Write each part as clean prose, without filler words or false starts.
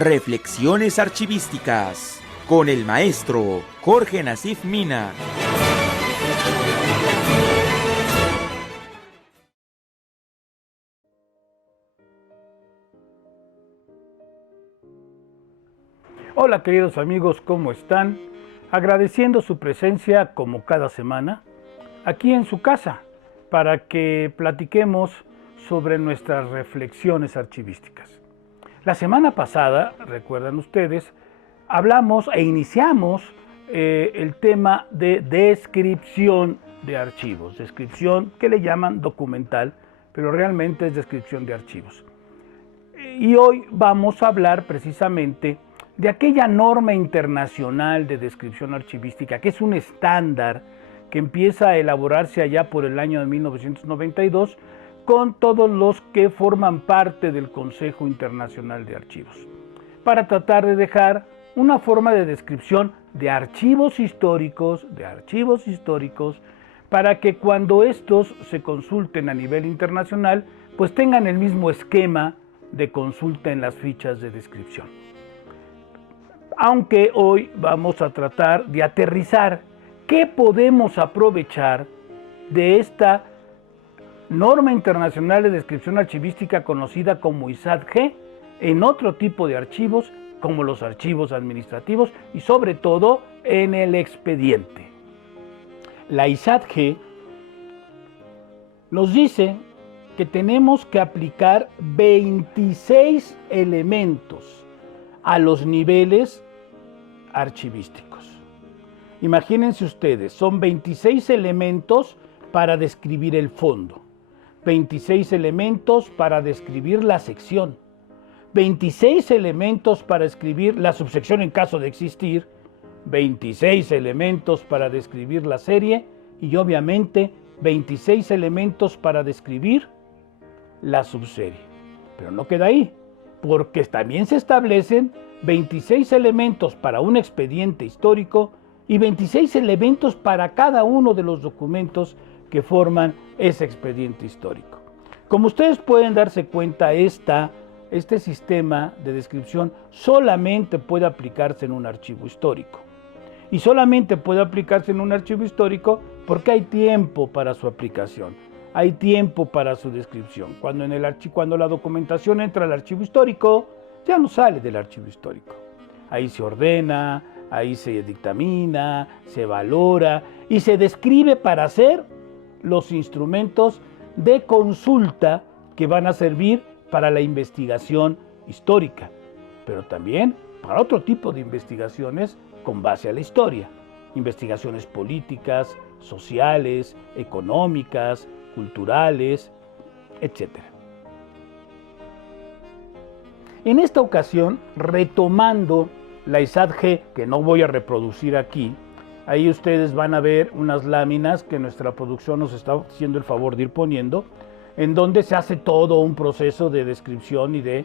Reflexiones archivísticas con el maestro Jorge Nasif Mina. Hola queridos amigos, ¿cómo están? Agradeciendo su presencia como cada semana aquí en su casa para que platiquemos sobre nuestras reflexiones archivísticas. La semana pasada, recuerdan ustedes, hablamos e iniciamos el tema de descripción de archivos, descripción que le llaman documental, pero realmente es descripción de archivos. Y hoy vamos a hablar precisamente de aquella norma internacional de descripción archivística, que es un estándar que empieza a elaborarse allá por el año de 1992, con todos los que forman parte del Consejo Internacional de Archivos, para tratar de dejar una forma de descripción de archivos históricos, para que cuando estos se consulten a nivel internacional, pues tengan el mismo esquema de consulta en las fichas de descripción. Aunque hoy vamos a tratar de aterrizar qué podemos aprovechar de esta norma internacional de descripción archivística conocida como ISAD-G en otro tipo de archivos como los archivos administrativos y sobre todo en el expediente. La ISAD-G nos dice que tenemos que aplicar 26 elementos a los niveles archivísticos. Imagínense ustedes, son 26 elementos para describir el fondo, 26 elementos para describir la sección, 26 elementos para escribir la subsección en caso de existir, 26 elementos para describir la serie y obviamente 26 elementos para describir la subserie. Pero no queda ahí, porque también se establecen 26 elementos para un expediente histórico y 26 elementos para cada uno de los documentos que forman ese expediente histórico. Como ustedes pueden darse cuenta, este sistema de descripción solamente puede aplicarse en un archivo histórico. Y solamente puede aplicarse en un archivo histórico porque hay tiempo para su aplicación, hay tiempo para su descripción. Cuando la documentación entra al archivo histórico, ya no sale del archivo histórico. Ahí se ordena, ahí se dictamina, se valora y se describe para hacer los instrumentos de consulta que van a servir para la investigación histórica, pero también para otro tipo de investigaciones con base a la historia, investigaciones políticas, sociales, económicas, culturales, etc. En esta ocasión, retomando la ISAD-G, que no voy a reproducir aquí, ahí ustedes van a ver unas láminas que nuestra producción nos está haciendo el favor de ir poniendo, en donde se hace todo un proceso de descripción y de,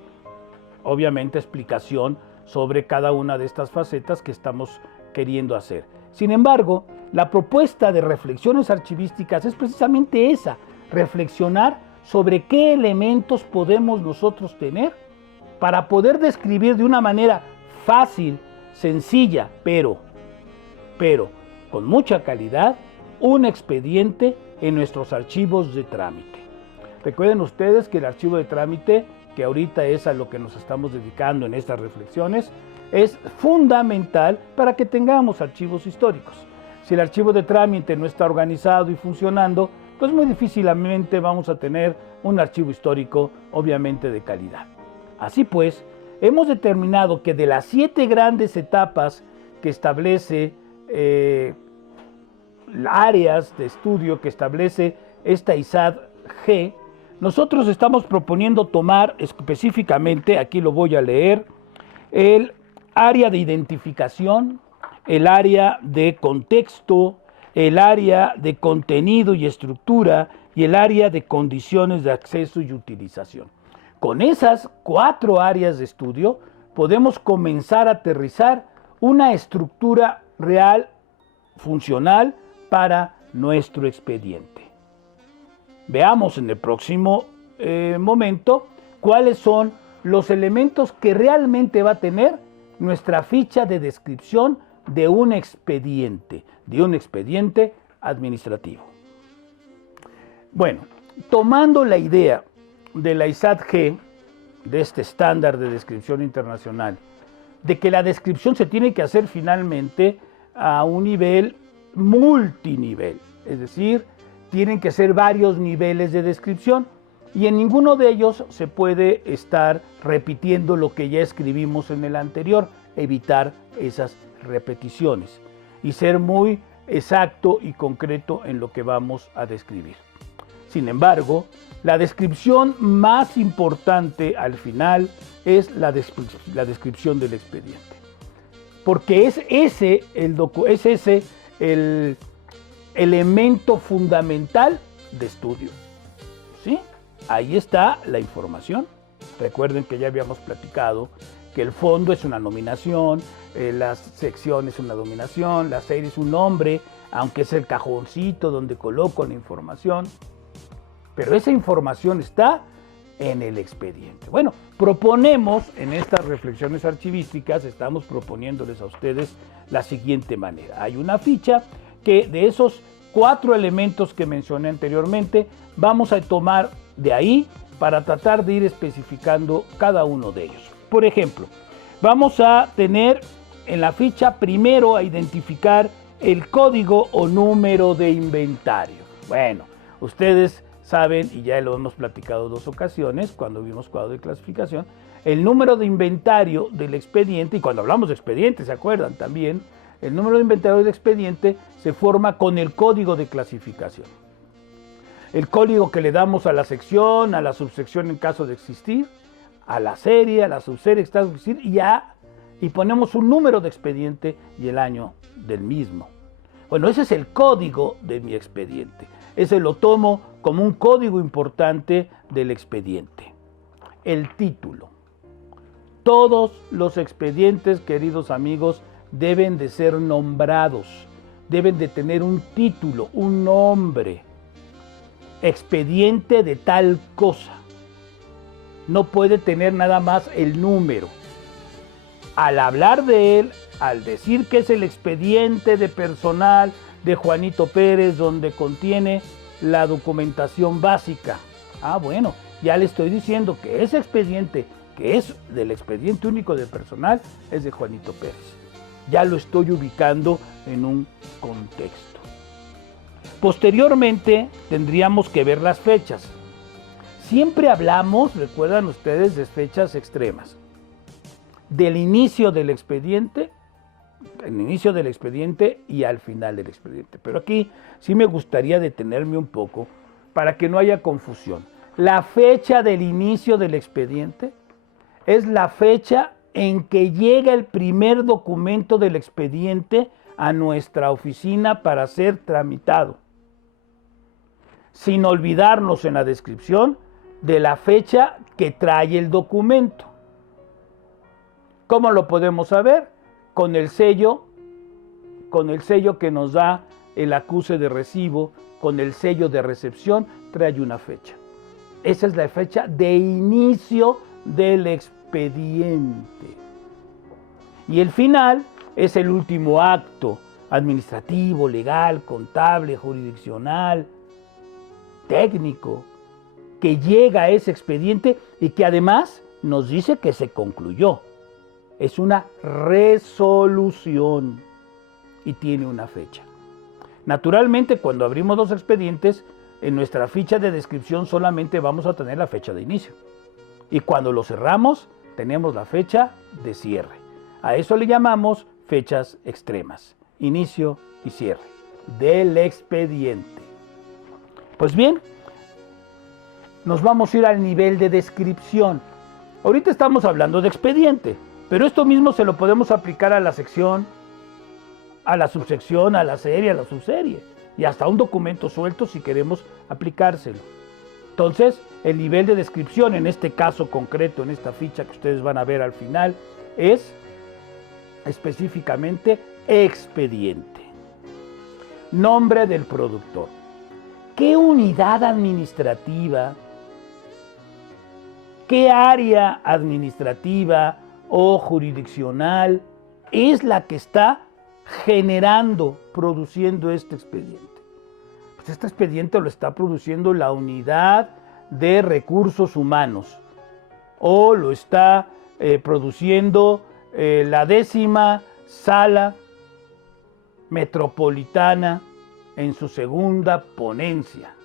obviamente, explicación sobre cada una de estas facetas que estamos queriendo hacer. Sin embargo, la propuesta de reflexiones archivísticas es precisamente esa, reflexionar sobre qué elementos podemos nosotros tener para poder describir de una manera fácil, sencilla, pero con mucha calidad, un expediente en nuestros archivos de trámite. Recuerden ustedes que el archivo de trámite, que ahorita es a lo que nos estamos dedicando en estas reflexiones, es fundamental para que tengamos archivos históricos. Si el archivo de trámite no está organizado y funcionando, pues muy difícilmente vamos a tener un archivo histórico, obviamente, de calidad. Así pues, hemos determinado que de las 7 grandes etapas que establece áreas de estudio que establece esta ISAD-G, nosotros estamos proponiendo tomar específicamente, aquí lo voy a leer, el área de identificación, el área de contexto, el área de contenido y estructura y el área de condiciones de acceso y utilización. Con esas 4 áreas de estudio podemos comenzar a aterrizar una estructura real, funcional para nuestro expediente. Veamos en el próximo momento cuáles son los elementos que realmente va a tener nuestra ficha de descripción de un expediente administrativo. Bueno, tomando la idea de la ISAT-G, de este estándar de descripción internacional, de que la descripción se tiene que hacer finalmente a un nivel multinivel, es decir, tienen que ser varios niveles de descripción y en ninguno de ellos se puede estar repitiendo lo que ya escribimos en el anterior, evitar esas repeticiones y ser muy exacto y concreto en lo que vamos a describir. Sin embargo, la descripción más importante al final es la descripción del expediente, porque es ese el elemento fundamental de estudio. ¿Sí? Ahí está la información. Recuerden que ya habíamos platicado que el fondo es una nominación, la sección es una nominación, la serie es un nombre, aunque es el cajoncito donde coloco la información. Pero esa información está en el expediente. Bueno, proponemos en estas reflexiones archivísticas, estamos proponiéndoles a ustedes la siguiente manera. Hay una ficha que de esos 4 elementos que mencioné anteriormente, vamos a tomar de ahí para tratar de ir especificando cada uno de ellos. Por ejemplo, vamos a tener en la ficha primero a identificar el código o número de inventario. Bueno, ustedes saben, y ya lo hemos platicado 2 ocasiones cuando vimos cuadro de clasificación, el número de inventario del expediente, y cuando hablamos de expediente, ¿se acuerdan también? El número de inventario del expediente se forma con el código de clasificación. El código que le damos a la sección, a la subsección en caso de existir, a la serie, a la subserie en caso de existir, y ponemos un número de expediente y el año del mismo. Bueno, ese es el código de mi expediente. Ese lo tomo como un código importante del expediente. El título. Todos los expedientes, queridos amigos, deben de ser nombrados, deben de tener un título, un nombre. Expediente de tal cosa. No puede tener nada más el número. Al hablar de él, al decir que es el expediente de personal de Juanito Pérez, donde contiene la documentación básica. Bueno, ya le estoy diciendo que ese expediente, que es del expediente único de personal, es de Juanito Pérez. Ya lo estoy ubicando en un contexto. Posteriormente tendríamos que ver las fechas. Siempre hablamos, recuerdan ustedes, de fechas extremas. Del inicio del expediente, y al final del expediente. Pero aquí sí me gustaría detenerme un poco para que no haya confusión. La fecha del inicio del expediente es la fecha en que llega el primer documento del expediente a nuestra oficina para ser tramitado, sin olvidarnos en la descripción de la fecha que trae el documento. ¿Cómo lo podemos saber? Con el sello que nos da el acuse de recibo, con el sello de recepción, trae una fecha. Esa es la fecha de inicio del expediente. Y el final es el último acto administrativo, legal, contable, jurisdiccional, técnico, que llega a ese expediente y que además nos dice que se concluyó. Es una resolución y tiene una fecha. Naturalmente, cuando abrimos los expedientes, en nuestra ficha de descripción solamente vamos a tener la fecha de inicio. Y cuando lo cerramos, tenemos la fecha de cierre. A eso le llamamos fechas extremas, inicio y cierre del expediente. Pues bien, nos vamos a ir al nivel de descripción. Ahorita estamos hablando de expediente, pero esto mismo se lo podemos aplicar a la sección, a la subsección, a la serie, a la subserie, y hasta un documento suelto si queremos aplicárselo. Entonces, el nivel de descripción, en este caso concreto, en esta ficha que ustedes van a ver al final, es específicamente expediente. Nombre del productor. ¿Qué unidad administrativa, ¿Qué área administrativa o jurisdiccional es la que está generando, produciendo este expediente? Pues este expediente lo está produciendo la unidad de recursos humanos o lo está produciendo la 10ª sala metropolitana en su segunda ponencia,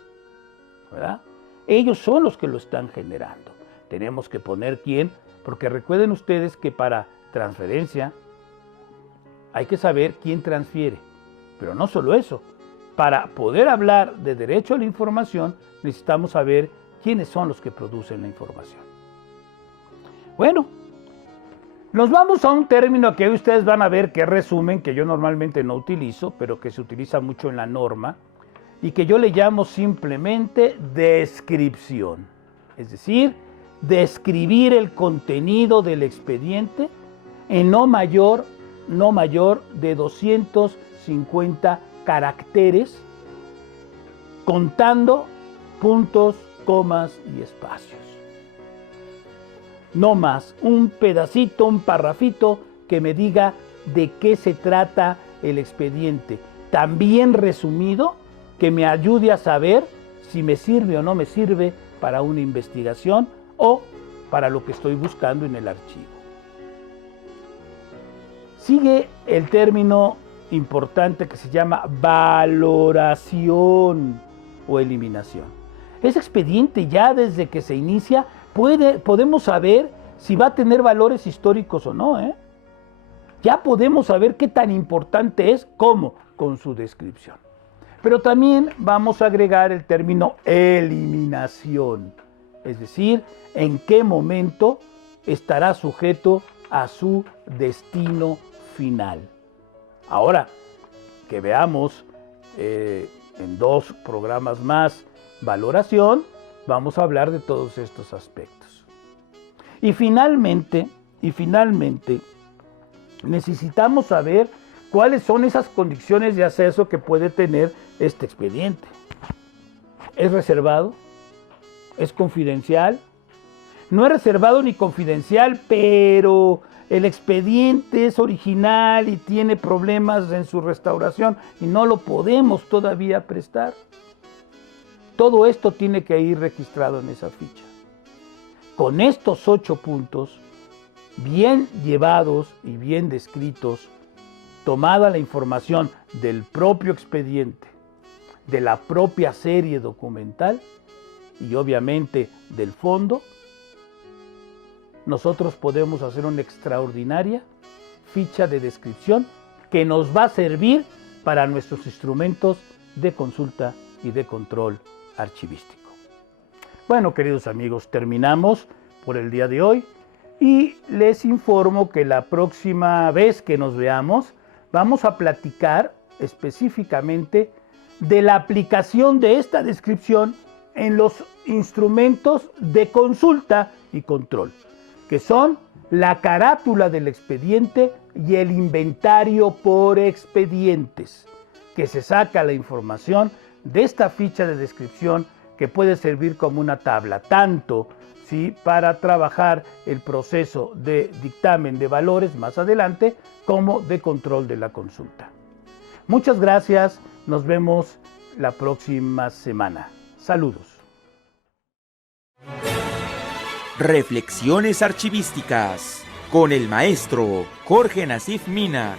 ¿verdad? Ellos son los que lo están generando. Tenemos que poner quién, porque recuerden ustedes que para transferencia hay que saber quién transfiere. Pero no solo eso, para poder hablar de derecho a la información necesitamos saber quiénes son los que producen la información. Bueno, nos vamos a un término que hoy ustedes van a ver que es resumen, que yo normalmente no utilizo, pero que se utiliza mucho en la norma, y que yo le llamo simplemente descripción. Es decir, describir el contenido del expediente en no mayor de 250 caracteres, contando puntos, comas y espacios. No más, un pedacito, un parrafito que me diga de qué se trata el expediente. También resumido, que me ayude a saber si me sirve o no me sirve para una investigación o para lo que estoy buscando en el archivo. Sigue el término importante que se llama valoración o eliminación. Ese expediente ya desde que se inicia podemos saber si va a tener valores históricos o no, ¿eh? Ya podemos saber qué tan importante es, cómo, con su descripción. Pero también vamos a agregar el término eliminación, es decir, en qué momento estará sujeto a su destino final. Ahora, que veamos en 2 programas más valoración, vamos a hablar de todos estos aspectos. Y finalmente, necesitamos saber cuáles son esas condiciones de acceso que puede tener este expediente. ¿Es reservado? ¿Es confidencial? No es reservado ni confidencial, pero el expediente es original y tiene problemas en su restauración y no lo podemos todavía prestar. Todo esto tiene que ir registrado en esa ficha. Con estos 8 puntos, bien llevados y bien descritos, tomada la información del propio expediente, de la propia serie documental y obviamente del fondo, nosotros podemos hacer una extraordinaria ficha de descripción que nos va a servir para nuestros instrumentos de consulta y de control archivístico. Bueno, queridos amigos, terminamos por el día de hoy y les informo que la próxima vez que nos veamos vamos a platicar específicamente de la aplicación de esta descripción en los instrumentos de consulta y control, que son la carátula del expediente y el inventario por expedientes, que se saca la información de esta ficha de descripción que puede servir como una tabla, tanto para trabajar el proceso de dictamen de valores más adelante, como de control de la consulta. Muchas gracias, nos vemos la próxima semana. Saludos. Reflexiones archivísticas con el maestro Jorge Nasif Mina.